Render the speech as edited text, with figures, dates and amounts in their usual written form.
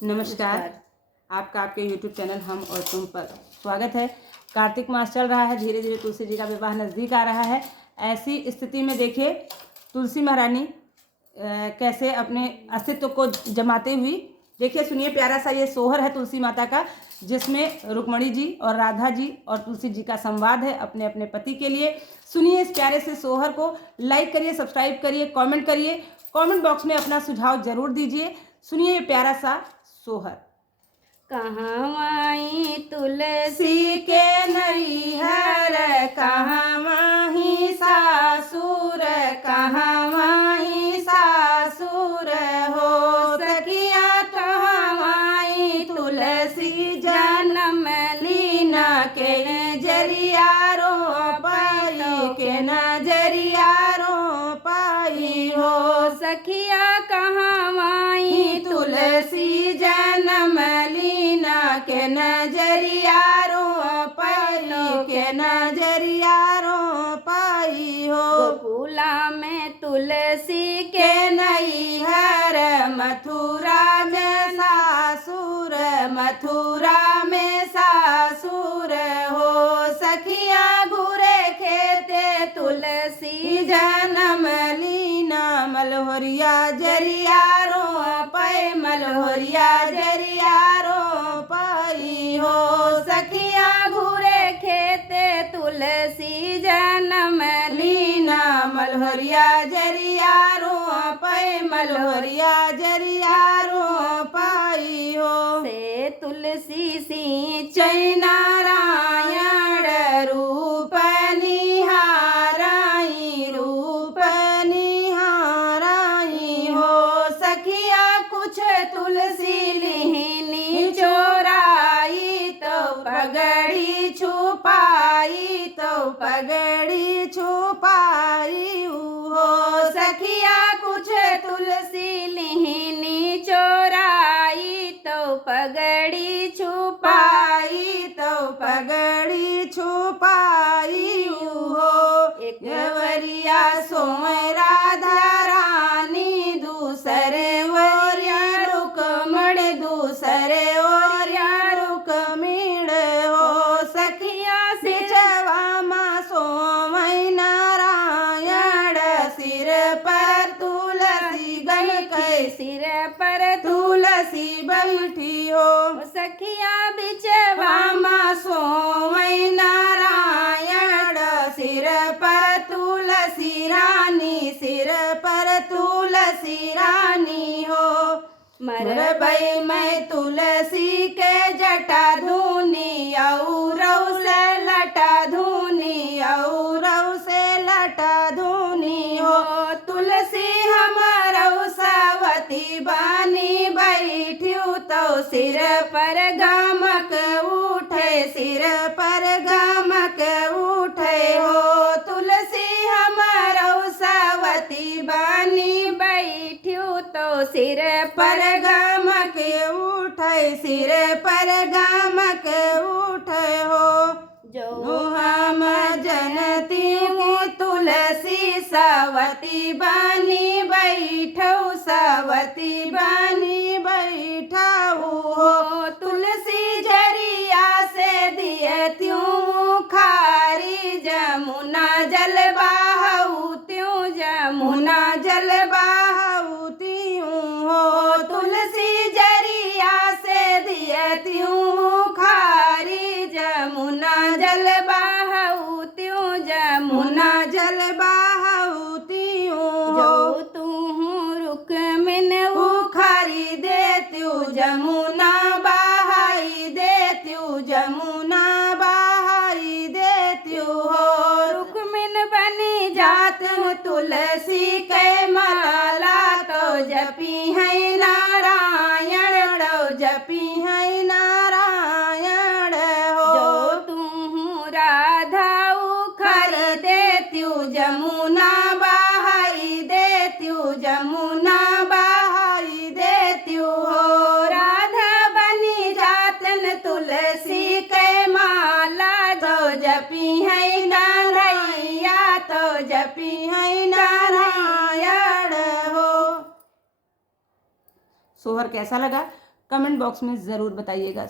नमस्कार। आपका आपके YouTube चैनल हम और तुम पर स्वागत है। कार्तिक मास चल रहा है, धीरे धीरे तुलसी जी का विवाह नज़दीक आ रहा है। ऐसी स्थिति में देखिए तुलसी महारानी कैसे अपने अस्तित्व को जमाते हुई, देखिए सुनिए प्यारा सा ये सोहर है तुलसी माता का, जिसमें रुक्मणी जी और राधा जी और तुलसी जी का संवाद है अपने अपने पति के लिए। सुनिए इस प्यारे से सोहर को, लाइक करिए, सब्सक्राइब करिए, कमेंट करिए, कमेंट बॉक्स में अपना सुझाव जरूर दीजिए। सुनिए ये प्यारा सा सोहर। कहाँ माई तुलसी के नैहर, कहाँ माही सासुर, कहाँ माही सासुर हो सखिया, कहाँ माई तुलसी जन्म लीना के नजरिया रो पाई, के नजरिया रो पाई हो सखिया, कहाँ माई तुलसी जन्म के नजरिया रो पाई, के नजरिया रो पाई हो। गोकुला में तुलसी के नैहर, मथुरा में सासुर, मथुरा में सासुर हो सखिया, घुरे खेते तुलसी जन्म लीना, मलहोरिया जरिया रो पाए, मलहोरिया जरिया पाई हो सखिया, घुरे खेते तुलसी जन्म लीना, मलहोरिया जरिया रो पाए, मलहोरिया जरिया रो पाई हो। से तुलसी सिंचै नारायण रूप निहाराई, रूप निहाराई हो सखिया, कुछ तुलसी लिहिनी चोराई तो पगड़ी छुपाई, तो पगड़ी छुपाई हो सखिया, कुछ तुलसी लिहिनी चोराई तो पगड़ी छुपाई, तो पगड़ी छुपाई हो। एक वरिया सोए राधा रानी, दूसरे वरिया रुक्मण, दूसरे वरिया रुक्मिण हो सखिया, सिचवा माँ सोमय नारायण, सिर पर तुलसी गण कै, सिर पर तुलसी बैठी हो सखिया, बिचवा माँ सोमय नारायण, सिर पर तुलसी रानी, सिर पर तुलसी रानी हो। मरबई मैं तुलसी के जटा धूनी, औरव से लटा धूनी, औरव से लटा धूनी हो तुलसी, हमरव सवती बानी बैठ्यू तो सिर पर गमक उठे, सिर पर गमक उठे हो तुलसी, हमरव सवती बानी बैठ्यू तो सिर पर गमक उठे, सिर पर गमक उठे हो। जो हम जनती की तुलसी सवती बानी बैठऊ, सवती बानी बैठऊ हो तुलसी जरिया से दिए त्यों खारी, जमुना जल बहाऊ त्यों, जमुना जल बहाऊ त्यों हो तुलसी जरिया से दिए त्यों खारी, जमुना जल बहाऊ त्यों, जमुना जल बहाऊ त्यों हो। तू रुक्मिन उखारी देत्यू, जमुना बहाई देत्यू, जमुना बहाई देत्यू हो। रुक्मिन बनी जात तुलसी के माला, तो जपी है नारायण, तो जपी है नारायण हो। जो तू राधा उखर देत्यू, जमुना बहाई देत्यू, जमुना बहाई देत्यू हो। राधा बनी जातन तुलसी के माला, तो जपी है नारायण, तो जपी है नारायण हो। सोहर कैसा लगा? कमेंट बॉक्स में ज़रूर बताइएगा।